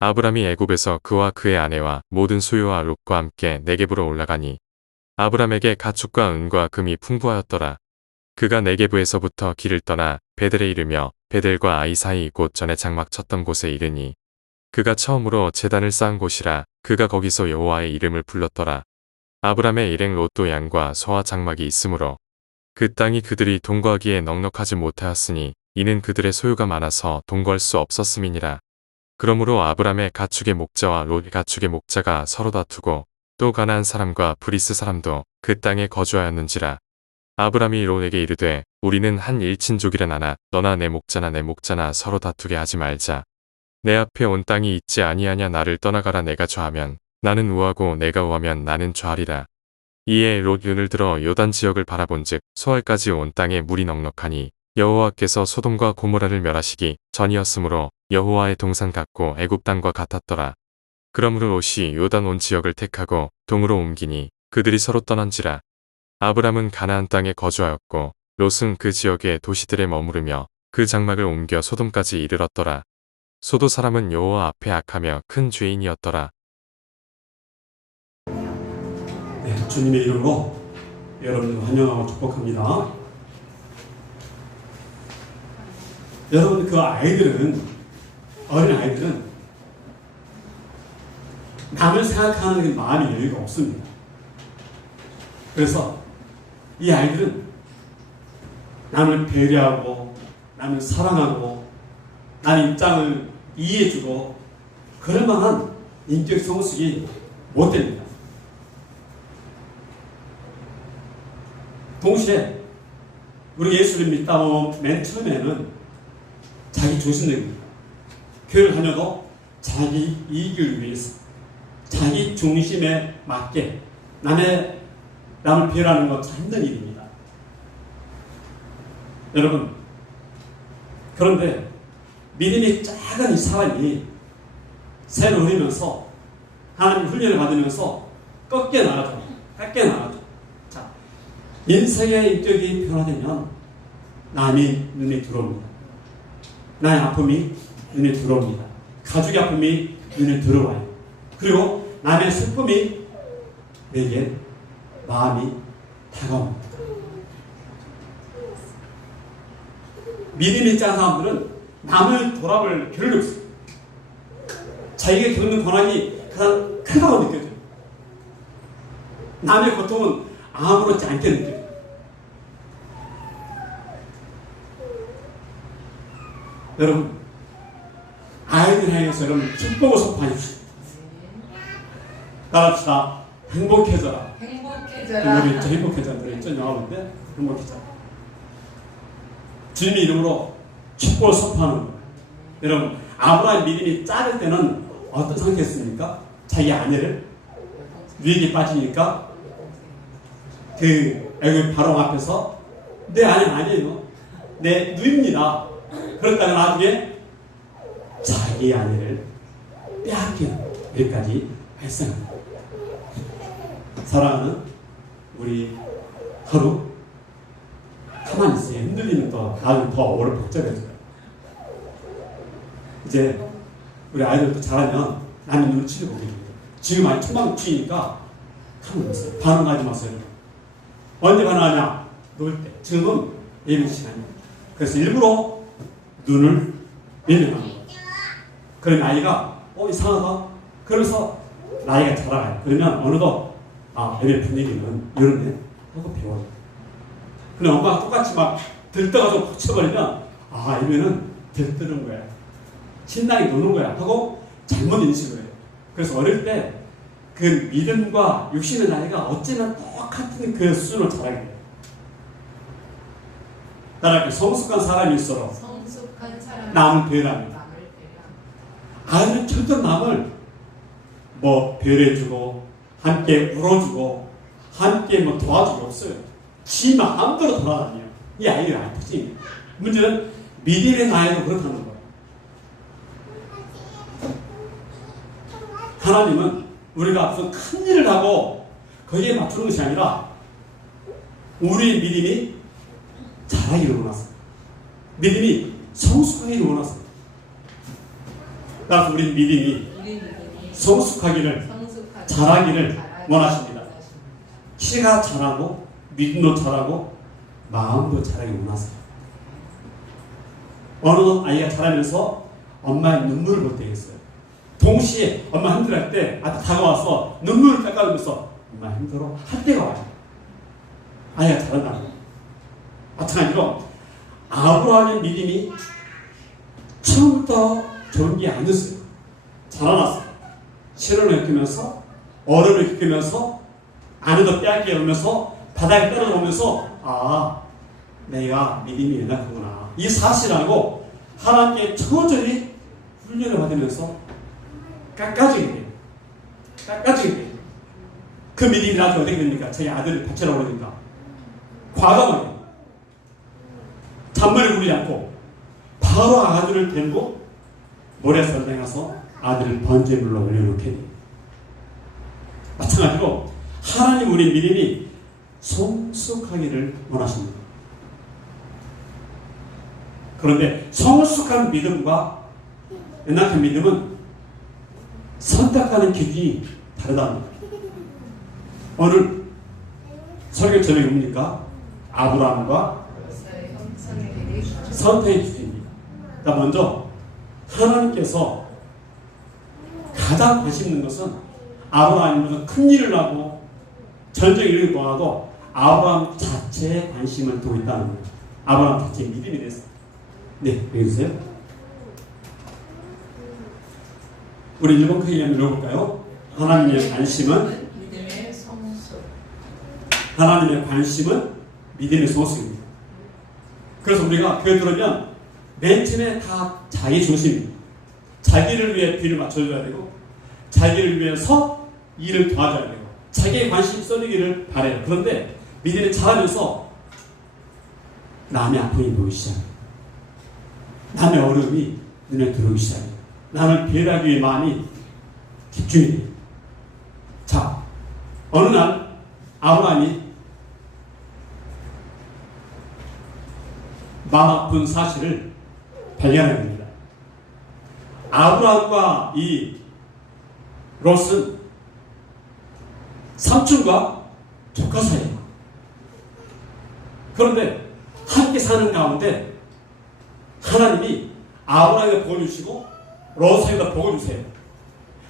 아브람이 애굽에서 그와 그의 아내와 모든 소유와 롯과 함께 네겝으로 올라가니 아브람에게 가축과 은과 금이 풍부하였더라. 그가 네겝에서부터 길을 떠나 베델에 이르며 베델과 아이 사이 곧 전에 장막 쳤던 곳에 이르니 그가 처음으로 제단을 쌓은 곳이라. 그가 거기서 여호와의 이름을 불렀더라. 아브람의 일행 롯도 양과 소와 장막이 있으므로 그 땅이 그들이 동거하기에 넉넉하지 못하였으니 이는 그들의 소유가 많아서 동거할 수 없었음이니라. 그러므로 아브람의 가축의 목자와 롯의 가축의 목자가 서로 다투고 또 가나안 사람과 브리스 사람도 그 땅에 거주하였는지라. 아브람이 롯에게 이르되 우리는 한 일친족이라 나나 너나 내 목자나 서로 다투게 하지 말자. 내 앞에 온 땅이 있지 아니하냐. 나를 떠나가라. 내가 좌하면 나는 우하고 내가 우하면 나는 좌하리라. 이에 롯 눈을 들어 요단 지역을 바라본즉 소알까지 온 땅에 물이 넉넉하니 여호와께서 소돔과 고모라를 멸하시기 전이었으므로 여호와의 동산 같고 애굽 땅과 같았더라. 그러므로 롯이 요단 온 지역을 택하고 동으로 옮기니 그들이 서로 떠난지라. 아브람은 가나안 땅에 거주하였고 롯은 그 지역의 도시들에 머무르며 그 장막을 옮겨 소돔까지 이르렀더라. 소도 사람은 여호와 앞에 악하며 큰 죄인이었더라. 네, 주님의 이름으로 여러분을 환영하고 축복합니다. 여러분, 그 아이들은, 어린 아이들은 남을 생각하는 그 마음이 여유가 없습니다. 그래서 이 아이들은 남을 배려하고 남을 사랑하고 남의 입장을 이해해주고 그럴 만한 인격 성숙이 못 됩니다. 동시에 우리 예수를 믿다 보면 맨 처음에는 자기 중심적입니다. 교회를 다녀도 자기 이익을 위해서 자기 중심에 맞게 남을 배려하는 건 참 힘든 일입니다. 여러분, 그런데 믿음이 작은 이 사람이 새를 흐리면서 하나님 훈련을 받으면서 꺾여 나가죠. 자, 인생의 인격이 변화되면 남이 눈에 들어옵니다. 나의 아픔이 눈에 들어옵니다. 가족의 아픔이 눈에 들어와요. 그리고 남의 슬픔이 내게 마음이 다가옵니다. 믿음이 작은 사람들은 남을 돌아볼 겨를이 없어요. 자기가 겪는 고난이 가장 크다고 느껴져요. 남의 고통은 아무렇지 않게 느껴져요. 여러분, 아이들 향해서 여러분 축복을 선포하십시오. 따라합시다. 행복해져라. 노래 있죠? 행복해져라. 노래 있죠? 영화인데 행복해져라. 주님의 이름으로 축복을 선포하는 거예요. 여러분, 아브라함의 믿음이 작을 때는 어떤 상태였습니까? 자기 아내를 위기에 빠지니까 그 애굽 바로 앞에서 내 아내 아니에요. 내 누입니다. 그러다가 나중에 자기 아내를 빼앗기는 일까지 발생합니다. 사랑하는 우리 하루 가만히 있어요. 흔들리면 나중에 더 오래 복잡해져요. 이제 우리 아이들도 잘하면 남의 눈치를 보게 됩니다. 지금 아니 초망치니까 가만히 있어요. 반응하지 마세요. 언제 반응하냐? 놀 때. 지금은 예배 시간입니다. 그래서 일부러 눈을 밀려나는 거예요. 그러면 아이가 이상하다. 그러면서 나이가 자라가요. 그러면 어느덧 예배 분위기는 이런데 하고 배워요. 근데 엄마가 똑같이 막 들떠가지고 붙여버리면 예배는 들뜨는 거야. 신나게 노는 거야 하고 잘못 인식을 해요. 그래서 어릴 때 그 믿음과 육신의 나이가 어찌나 똑같은 그 수준을 자라게 돼요. 따라서 성숙한 사람일수록 남을 배려합니다. 아이는 절대 남을 배려해주고 함께 울어주고 함께 도와주고 없어요. 지 마음대로 돌아다녀요. 이 아이의 아이 특징이에요. 문제는 믿음의 나이도 그렇다는 거예요. 하나님은 우리가 무슨 큰 일을 하고 거기에 맞추는 것이 아니라 우리의 믿음이 자라기를 원하세요. 믿음이 성숙하기를 원하세요. 따라서 우리 믿음이 성숙하기를, 자라기를 원하십니다. 키가 자라고 믿음도 자라고 마음도 자라기 원하세요. 어느 아이가 자라면서 엄마의 눈물을 볼 때가 있어요. 동시에 엄마 힘들어할 때 아까 다가와서 눈물을 닦아주면서 엄마 힘들어 할 때가 와요. 아이가 자란다는 거예요. 마찬가지로 아브라함의 믿음이 처음부터 좋은 게 아니었어요. 자라났어요. 시련을 겪으면서 어려움을 겪으면서 안에도 빼앗겨 오면서 바닥에 떨어져오면서 아 내가 믿음이 연약하구나 이 사실하고 하나님께 처절히 훈련을 받으면서 깎아지게 돼요. 깎아지게 돼요. 그 믿음이 나중에 어떻게 됩니까? 자기 아들을 바치라고 그러니까 과감하게 잔머리 굴리지 않고 바로 아들을 데리고 모래산에 가서 아들을 번제물로 올려놓게 돼요. 마찬가지로 하나님 우리 믿음이 성숙하기를 원하십니다. 그런데 성숙한 믿음과 연약한 믿음은 선택하는 기준이 다르답니다. 오늘 설교 제목이 뭡니까? 아브라함과 선택의 기준입니다. 그러니까 먼저 하나님께서 가장 관심 있는 것은 아브라함이 무슨 큰 일을 하고 전쟁을 일으키더라도 아브라함 자체에 관심을 두고 있다는 거예요. 아브라함 자체의 믿음이 됐어요. 네, 읽으세요. 우리 일본 크게 한번 읽어볼까요? 하나님의 관심은 믿음의 성숙. 하나님의 관심은 믿음의 성숙입니다. 그래서 우리가 교회 들어오면 맨 처음에 다 자기 중심입니다. 자기를 위해 비를 맞춰줘야 되고 자기를 위해서 일을 도와줘야 되고 자기의 관심 쏠리기를 바래요. 그런데 믿음이 자라면서 남의 아픔이 보이기 시작해요. 남의 어려움이 눈에 들어오기 시작해요. 남을 배려하기 위해 마음이 집중이 돼요. 자, 어느 날 아브라함이 마음 아픈 사실을 발견하게 됩니다. 아브라함과 이 롯은 삼촌과 조카 사이예요. 그런데 함께 사는 가운데 하나님이 아브라함에게 복을 주시고 롯에게도 복을 주세요.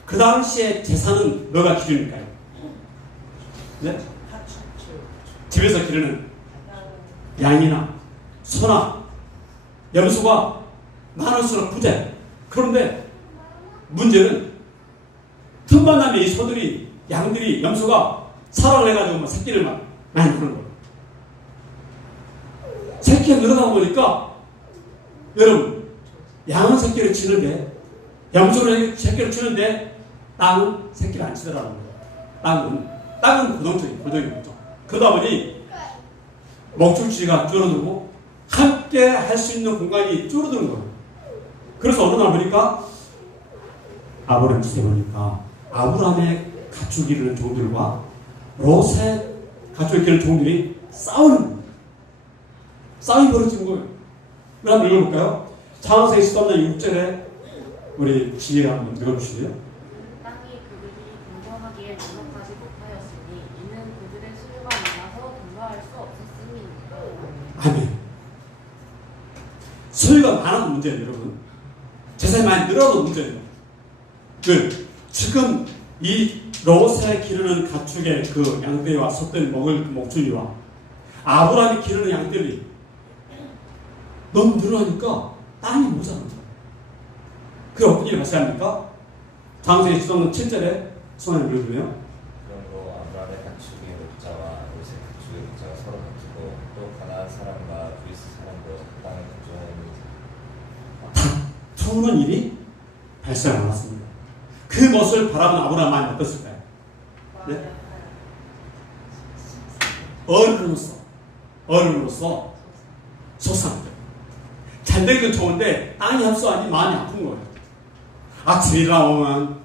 그 당시에 재산은 뭐가 기준일까요? 네? 집에서 기르는 양이나 소나 염소가 많을수록 부재. 그런데 문제는 틈만 나면 이 소들이 양들이 염소가 사랑을 해가지고 새끼를 막 많이 하는 거예요. 새끼가 늘어나다 보니까 여러분 양은 새끼를 치는데 염소는 새끼를 치는데 땅은 새끼를 안 치더라는 거예요. 땅은 고정적인 거죠. 그러다 보니 목줄지가 줄어들고 함께 할 수 있는 공간이 줄어드는 거예요. 그래서 어느 날 보니까 아브라함 집에 보니까 아브라함의 가축 기르는 종들과 롯의 가축 기르는 종들이 싸움이 벌어지는 거예요. 한번 읽어볼까요? 창세기 13장 6절에 우리 지혜가 한번 읽어주시고요. 땅이 그들이 분거하기에 노력하지 못하였으니 이는 그들의 수요가 많아서 분거할 수 없었음이니라. 아멘. 소유가 많아도 문제예요, 여러분. 재산이 많이 늘어도 문제예요. 지금 이 롯에 기르는 가축의 그 양떼와 솥들 먹을 그 목줄이와 아브라함이 기르는 양떼들이 너무 늘어나니까 땅이 모자란 거예요. 그게 어떤 일이 발생합니까? 창세기 13장 7절에 성경을 읽으면 그러므로 아브라함의 가축의 목자와 롯의 가축의 목자가 서로 다투고 또 가나안 사람과 그리스 사람도 땅을 가져오는 다투는 일이 발생하였습니다. 그 모습을 바라본 아브라함 마음이 어떻을까요? 네? 어른으로서 속상해요. 잘 되기는 좋은데 땅이 합수하니 마음이 아픈 거예요. 아침에 일어나면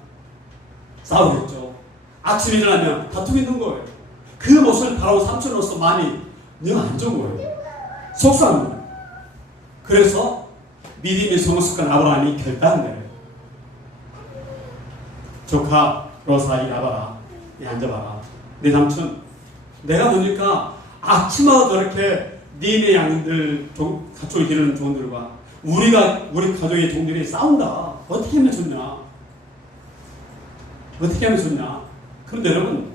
싸우겠죠. 아침에 일어나면 다투고 있는 거예요. 그 모습을 바라본 삼촌으로서 마음이 영 안 좋은 거예요. 속상합니다. 그래서 믿음이 성숙한 아브라함이 결단한 거예요. 조카 로사 이리 와봐라. 이 앉아봐라. 내 삼촌 내가 보니까 아침마다 저렇게 니네 양들 가축을 기르는 종들과 우리 가족의 종들이 싸운다. 어떻게 하면 좋냐? 어떻게 하면 좋냐? 그런데 여러분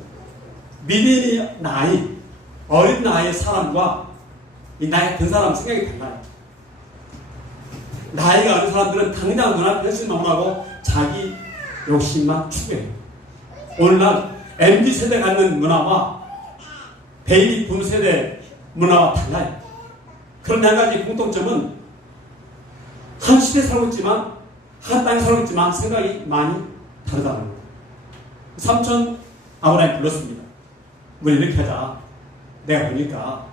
믿음의 나이, 어린 나이의 사람과 이 나이가 든 사람 생각이 달라요. 나이가 어린 사람들은 당장 눈앞에 현실만 원하고 자기 욕심만 추구해요. 오늘날 MZ세대 갖는 문화와 베이비 붐 세대 문화와 달라요. 그런 한 가지 공통점은 한 시대에 살고 있지만 한 땅에 살고 있지만 생각이 많이 다르다는 거예요. 삼촌 아브라함이 불렀습니다. 우리 이렇게 하자. 내가 보니까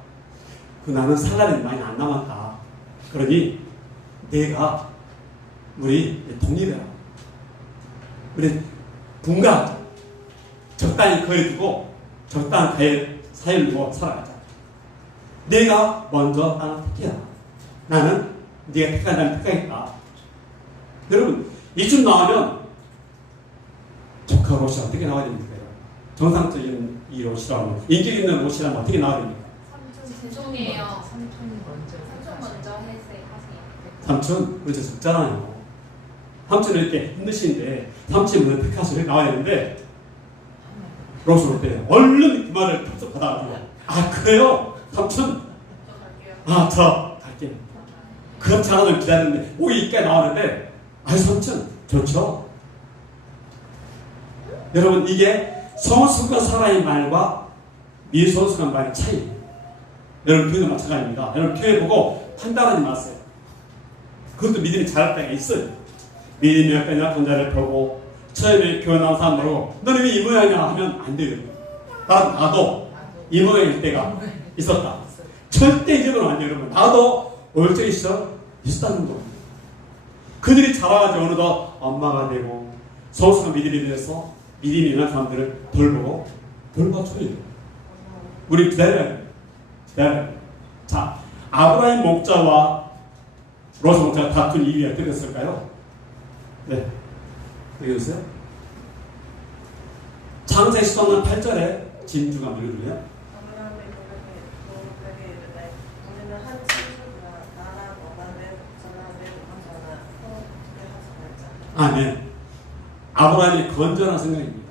나는 살 날이 많이 안 남았다. 그러니 내가 우리 독립해라. 우리 분가하자. 적당히 거해두고 적당한 사회를 두고 살아가자. 내가 먼저 땅을 택해라. 나는 네가 택한 다음에 택하겠다. 여러분 이쯤 나오면 조카 롯이 어떻게 나와야 됩니까? 정상적인 이 롯이라면 인격 있는 롯이라면 어떻게 나와야 됩니까? 삼촌 죄송해요. 삼촌 먼저 하세요. 삼촌 그렇죠 적잖아요. 삼촌은 이렇게 힘드신데 삼촌은 택하셔서 나와야 되는데 롯이 올 때 얼른 그 말을 탁 받아가지고 아 그래요? 삼촌? 저 갈게요. 그렇지 않아도 기다렸는데 오기 있게 나왔는데 삼촌 좋죠? 여러분 이게 성숙한 사람의 말과 미성숙한 말의 차이예요. 여러분 교회도 마찬가지입니다. 여러분 교회 보고 판단하지 마세요. 그것도 믿음이 잘할 때가 있어요. 믿음이 약간 약한 자를 보고 처음에 교회 나온 사람 보고 너는 왜 이 모양이냐 하면 안 돼요. 나도 이 모양일 때가 있었다. 절대 잊어버리면 안 돼요. 여러분 나도 올 적이 있었다는 거예요. 그들이 자라가지고 어느덧 엄마가 되고 성숙한 믿음이 되어서 믿음이 있는 사람들을 돌봐줘야 돼요. 우리 기다려야 돼요. 자, 아브라함 목자와 롯 목자가 다툰 이유가 어떻게 됐을까요? 네. 여기 보세요. 창세 13장 8절에 진주가 밀어주네요. 아브라함의 고백에 이르되 우리는 한 친구가 나랑 원하는 전하는 원하잖아 서로 하지 말자. 아멘. 아브라함이 건전한 생각입니다.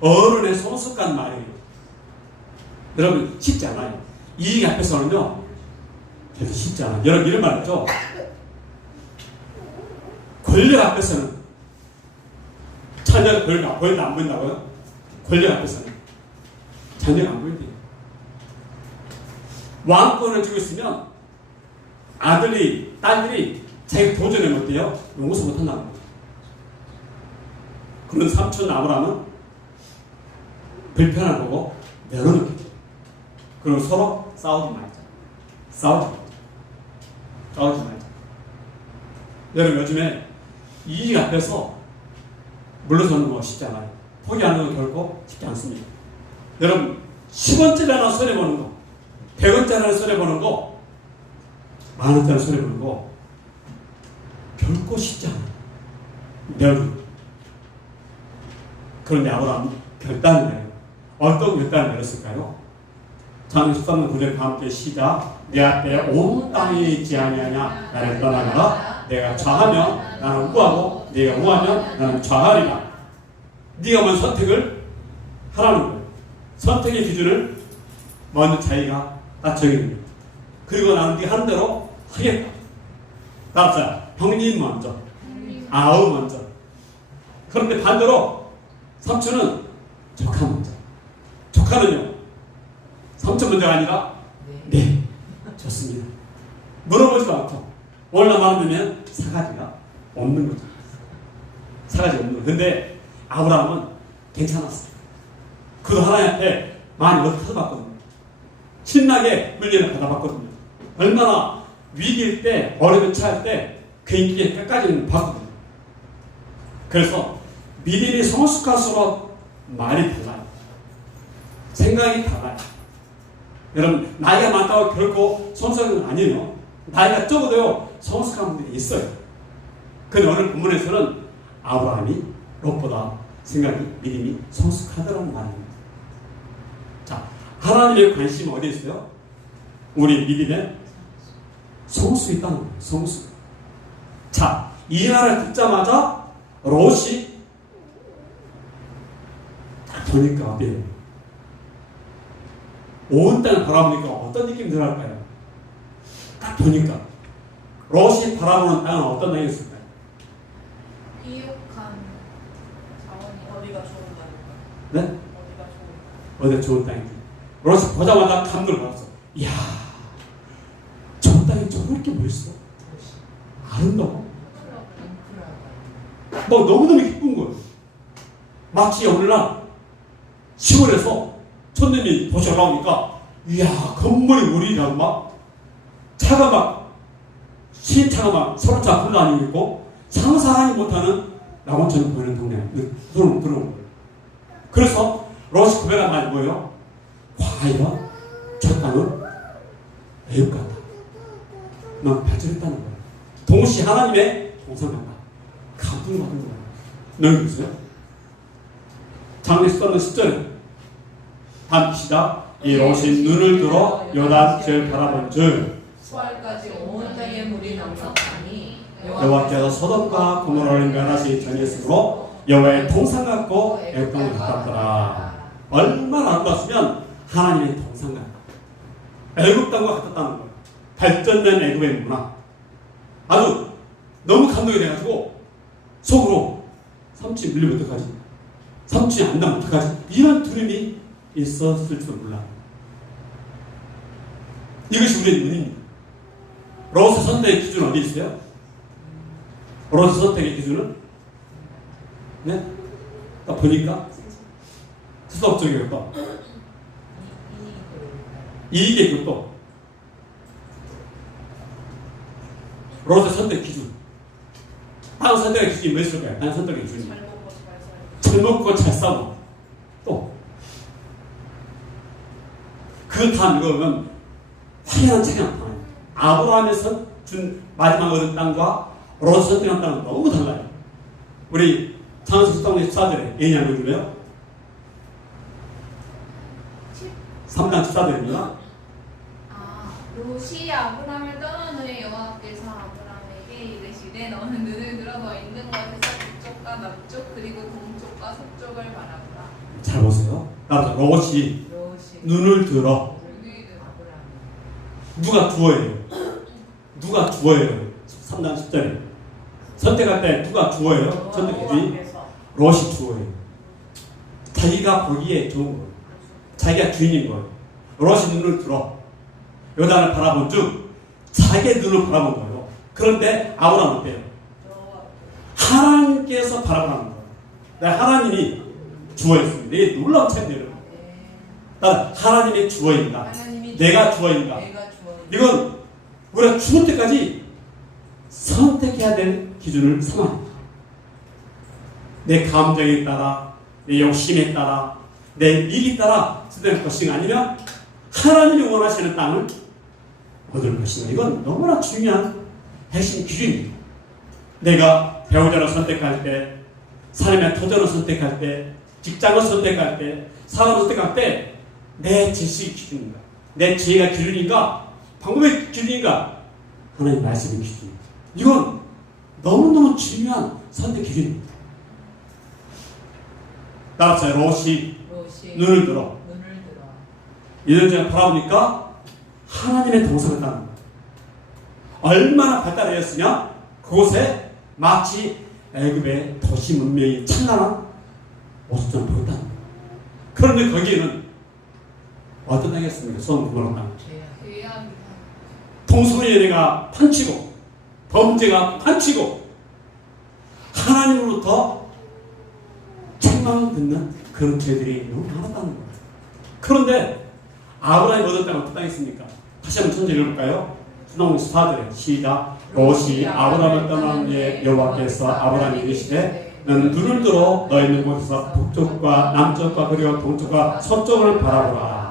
어른의 소속한 말이에요. 여러분 쉽지 않아요. 이익 앞에서는요 그래서 쉽지 않아요. 여러분 이런 말 했죠. 권력 앞에서는 자녀가 권력 안 보인다고요? 권력 앞에서는 자녀가 안 보인대요. 왕권을 쥐고 있으면 아들이 딸들이 자기가 도전을 못해요. 용서 못한다는 거예요. 그런 삼촌 아브라함은 불편한 거고 내려놓게 돼요. 그리고 서로 싸우지 말자. 여러분 요즘에 이익 앞에서 물러서는 거 쉽지 않아요. 포기하는 건 결코 쉽지 않습니다. 여러분 10원짜리 하나 손해보는 거 100원짜리 하나 손해보는 거 만원짜리 손해보는 거 결코 쉽지 않아요. 여러분 그런데 아브라함은 결단을 내요. 어떤 결단을 내렸을까요? 창세기 13장 9절과 함께 시작. 내 앞에 온 땅에 있지 아니하냐 나를 떠나가라. 내가 좌하면 나는 우하고 네가 우하면 나는 좌하리라. 네가 먼저 선택을 하라는 거예요. 선택의 기준을 먼저 자기가 딱 정해줍니다. 그리고 나는 네 하는 대로 하겠다. 따라서 형님 먼저 아우 먼저. 그런데 반대로 삼촌은 조카 먼저. 조카는요 삼촌 먼저가 아니라 네 좋습니다. 물어보지도 않고 올라만 되면 사가지가 없는 거죠. 사가지가 없는 거죠. 근데 아브라함은 괜찮았어요. 그도 하나님한테 많이 얻어받거든요. 신나게 물리를 받아봤거든요. 얼마나 위기일 때 어려운 차일 때 그 인기에 끝까지는 봤거든요. 그래서 믿음이 성숙할수록 말이 달라요. 생각이 달라요. 여러분 나이가 많다고 결코 성숙한 건 아니에요. 나이가 적어도요 성숙한 분들이 있어요. 근데 오늘 본문에서는 아브라함이 롯보다 생각이 믿음이 성숙하더라는 말입니다. 자, 하나님의 관심은 어디에 있어요? 우리 믿음의 성숙이 있다는 거예요. 성숙. 자, 이 말을 듣자마자 롯이 딱 보니까 어때요? 온 땅을 바라보니까 어떤 느낌이 들어갈까요? 딱 보니까 롯이 바라보는 땅은 어떤 땅이었을까요? 비옥한 자원이 어디가 좋은 땅인가? 네? 어디가 좋은 어디 좋은 땅인지. 롯이 보자마자 감동을 받았어. 이야, 저 땅에 저렇게 멋있어. 아름다워. 막 너무너무 기쁜 거예요. 마치 오늘날 시골에서 손님이 도시에 나오니까 이야, 건물이 우리라고 막 차가 막 시차가 막 서로 차 불러다니고 있고 상상하지 못하는 낙원처럼 보이는 동네에 들어온 거예요. 그래서 롯이 고백한 말이 뭐예요? 과연 저 땅은 애국 같다. 넌 발전했다는 거예요. 동시에 하나님의 동상같다. 감동받은 거예요. 너희 보세요. 장례식 썼는 10절에 밤시다 이 롯이 눈을 들어 요단을 바라본 즉 수알까지 온 땅에 물이 넘쳤다니 여호와께서 소돔과 고모라를 멸하시기 전이었으므로 여호와의 동상 같고 애국당을 같았더라. 얼마나 아름다웠으면 하나님의 동상 같다. 애국당과 같았다는 거예요. 발전된 애국의 문화. 아주 너무 감동이 돼가지고 속으로 삼촌이 물리면 어떡하지? 삼촌이 안 나면 어떡하지? 이런 두려움이 있었을지도 몰라. 이것이 우리의 눈입니다. 롯의 선택의 기준은 어디 있어요? 롯의 선택의 기준은? 네? 딱 보니까 수석적이고 또 이익의 기준 또 롯의 선택 기준. 다른 선택의 기준이 뭐 있을까요? 다른 선택의 기준이 잘 먹고 잘 살고. 잘 먹고 잘 싸고 또 그 다음 이거는 확연한 차이가 나타나요. 아브라함에서 준 마지막 얻은 땅과 롯이 선택한 땅은 너무 달라요. 우리 창세기 14장의 14절에 예냐고 읽으래요. 3장 14절입니다. 롯이 아브람을 떠난 후에 여호와께서 아브람에게 이르시되 너는 눈을 들어 너 있는 곳에서 북쪽과 남쪽 그리고 동쪽과 서쪽을 바라보라. 잘 보세요. 따라서 롯이 눈을 들어. 누가 주어예요? 누가 주어예요? 3장 10절에 선택할 때 누가 주어예요? 선택 기준이 롯이 주어예요. 자기가 보기에 좋은 거예요. 자기가 주인인 거예요. 롯이 눈을 들어 요단을 바라본 즉 자기의 눈을 바라본 거예요. 그런데 아브라함은 어때요? 하나님께서 바라보는 거예요. 하나님이 주어였습니다. 이게 놀라운 차이예요. 하나님의 주어인가? 내가 주어인가? 이건 우리가 죽을 때까지 선택해야 될 기준을 삼아요. 내 감정에 따라, 내 욕심에 따라, 내 일에 따라 선택할 것인가 아니면 하나님이 원하시는 땅을 얻을 것인가. 이건 너무나 중요한 핵심 기준입니다. 내가 배우자를 선택할 때, 삶의 터전을 선택할 때, 직장을 선택할 때, 사업을 선택할 때 내 지식이 기준인가? 내 지혜가 기준인가? 방법의 기준인가? 하나님 말씀의 기준입니다. 이건 너무너무 중요한 선택 기준입니다. 따라서 롯이 눈을 들어 이런저런 바라보니까 하나님의 동상을 따는 거예요. 얼마나 발달되었으냐? 그곳에 마치 애굽의 도시 문명이 찬란한 모습처럼 보였다는 거예요. 그런데 거기에는 어떤 땅이었습니까? 소돔 고모라 땅. 죄악이다. 통수연애가 판치고 범죄가 판치고 하나님으로부터 책망을 듣는 그런 죄들이 너무 많았다는 거예요. 그런데 아브라함이 얻은 땅은 어떤 땅이 있습니까? 다시 한번 천천히 읽어볼까요? 수동문 14절에 시작. 롯이 아브라함을 떠난 후에 여호와께서 아브라함에게 이르시되 너는 눈을 들어 너 있는 곳에서 북쪽과 남쪽과 그리고 동쪽과 서쪽을 바라보라.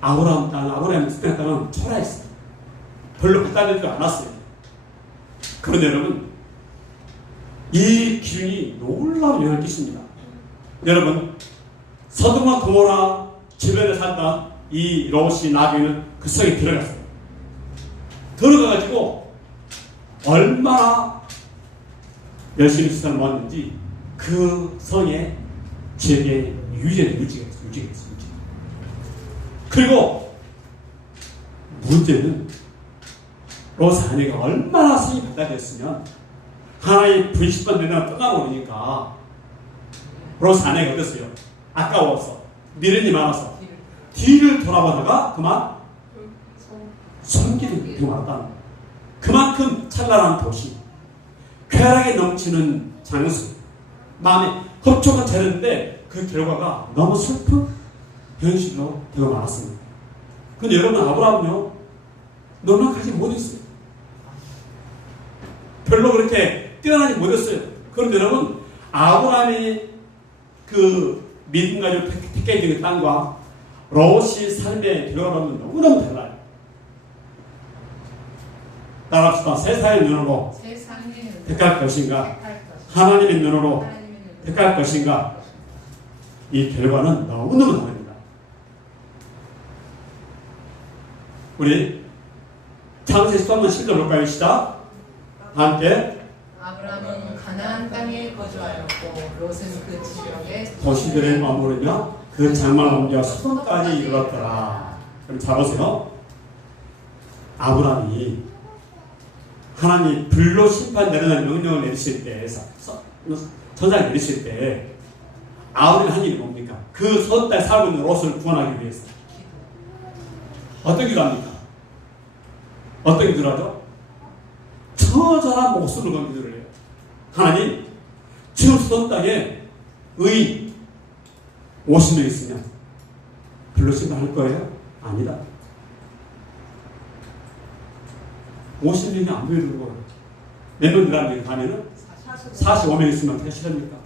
아브라함 땅, 아브라함의 땅은 초라했어요. 별로 발달되지도 않았어요. 그런데 여러분, 이 기운이 놀라운 영향을 끼칩니다. 여러분, 서도마 고모라 주변에 살던 이 롯이 나중에는 그 성에 들어갔어요. 들어가가지고 얼마나 열심히 시선을 모았는지 그 성의 지역의 유지가 있어요. 그리고 문제는 롯의 아내가 얼마나 성이 발달됐으면 하나의 분식만 되나 떠나버리니까 롯의 아내가 어땠어요? 아까워서 미련이 많아서 뒤를 돌아보다가 그만 손길이 되게 많았다는 거예요. 그만큼 찬란한 도시, 쾌락에 넘치는 장수, 마음에 흡족한 자리인데 그 결과가 너무 슬픈 현실로 되고 말았습니다. 근데 여러분, 아브라함은요, 노력하지 못했어요. 별로 그렇게 뛰어나지 못했어요. 그런데 여러분, 아브라함의 그 믿음 가지고 택하게 된 땅과 롯이 삶의 결과로는 너무너무 달라요. 따라합시다. 세상의 눈으로 세상에 택할 것인가, 택할 것인가, 하나님의 눈으로 하나님의 눈으로 택할 것인가, 이 결과는 너무너무 다릅니다. 우리 창세기 한번 읽어볼까요? 시작. 함께. 아브라함은 가나안 땅에 거주하였고 롯은 그 지역에 도시들의 머무르며 그 장막을 옮겨 소돔까지 이르렀더라. 그럼 잘 보세요. 아브라함이 하나님 불로 심판 내려는 명령을 내리실 때, 천사를 내리실 때 아브라함이 한 일이 뭡니까? 그 서울 땅에 살고 있는 롯을 구원하기 위해서 어떤 기도합니까? 어떤 기도를 하죠? 처절한 목숨을 건 기도를 해요. 하나님, 지금 서울 땅에 의인 50명 있으면 불로 심판할 거예요? 아니다. 50명이 안 보여주는 거예요. 몇 명 들어가면 가면은 45명 있으면 어떻게 하시렵니까?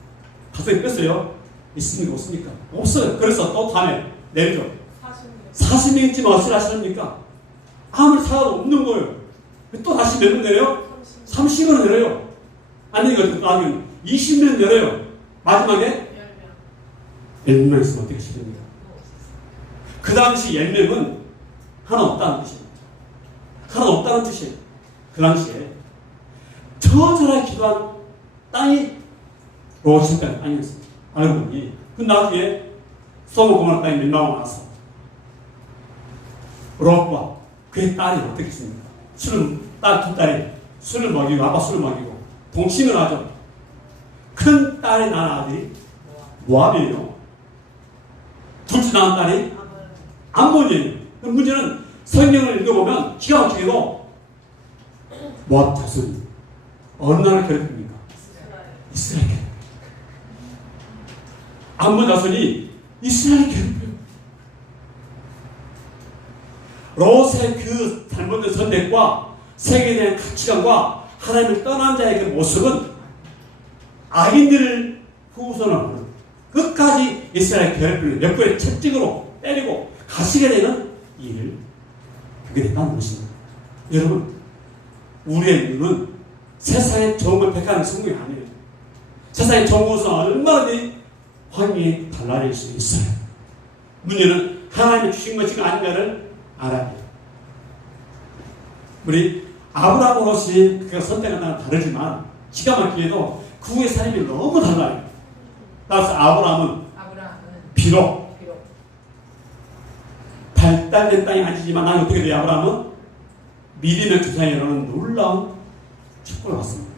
가서 뺐어요? 있습니까? 없습니까? 없어요. 그래서 또 다음에 내리죠. 40명 있지만 어찌 하시렵니까? 아무리 사도 없는 거예요. 또 다시 몇 명 내려요? 30명 내려요. 아니, 나중에 20명 내려요. 마지막에 10명 있으면 어떻게 하시렵니까? 그 당시 10명은 하나 없다는 뜻이에요. 하나 없다는 뜻이에요. 그 당시에 처절하게 기도한 땅이 롯의 땅이었습니다. 알고 보니 그 나중에 소돔 고모라 땅이 멸망하고 나서 롯과 그의 딸이 어떻게 했습니까? 딸 두 딸이 술을 먹이고 아빠 술을 먹이고 동침을 하죠. 큰 딸이 낳은 아들이 모압이에요. 둘째 낳은 딸이 암몬이에요. 그 문제는 성경을 읽어보면 기가 막히게도 모압 자손이 어느 나라를 괴롭힙니까? 이스라엘. 암몬 자손이 이스라엘 괴롭혀요. 롯의 그 잘못된 선택과 세계에 대한 가치관과 하나님을 떠난 자의 그 모습은 악인들을 후손하는 끝까지 이스라엘 괴롭히는 몇 번의 채찍으로 때리고 가시게 되는 일을 그게 됐다는 것입니다. 여러분, 우리의 눈은 세상의 좋은 걸 택하는 성공이 아니에요. 세상의 좋은 것은 얼마든지 환경에 달라질 수 있어요. 문제는 하나님이 주신 것이 아닌가를 알아야 돼요. 우리 아브라함 롯이 그가 선택한 나는 다르지만 기가 막히게도 그 후의 삶이 너무 달라요. 따라서 아브라함은 비록 발달된 땅이 아니지만 나는 어떻게 돼요? 아브라함은 믿음의 주장이라는 놀라운 축복을 받습니다.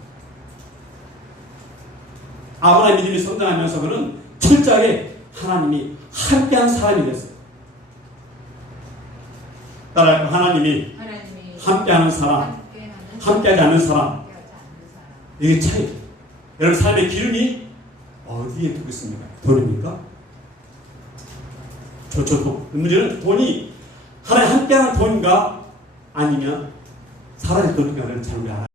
아브라함의 믿음이 성장하면서 그는 철저하게 하나님이 함께한 사람이 됐어요. 따라 하나님이 함께하는 사람, 함께하지 않는 사람, 이게 차이죠. 여러분 삶의 기름이 어디에 두고 있습니까? 돈입니까? 돈. 문제는 돈이 하나님 함께하는 돈인가 아니면 사라질 돈인가를 잘 알아요.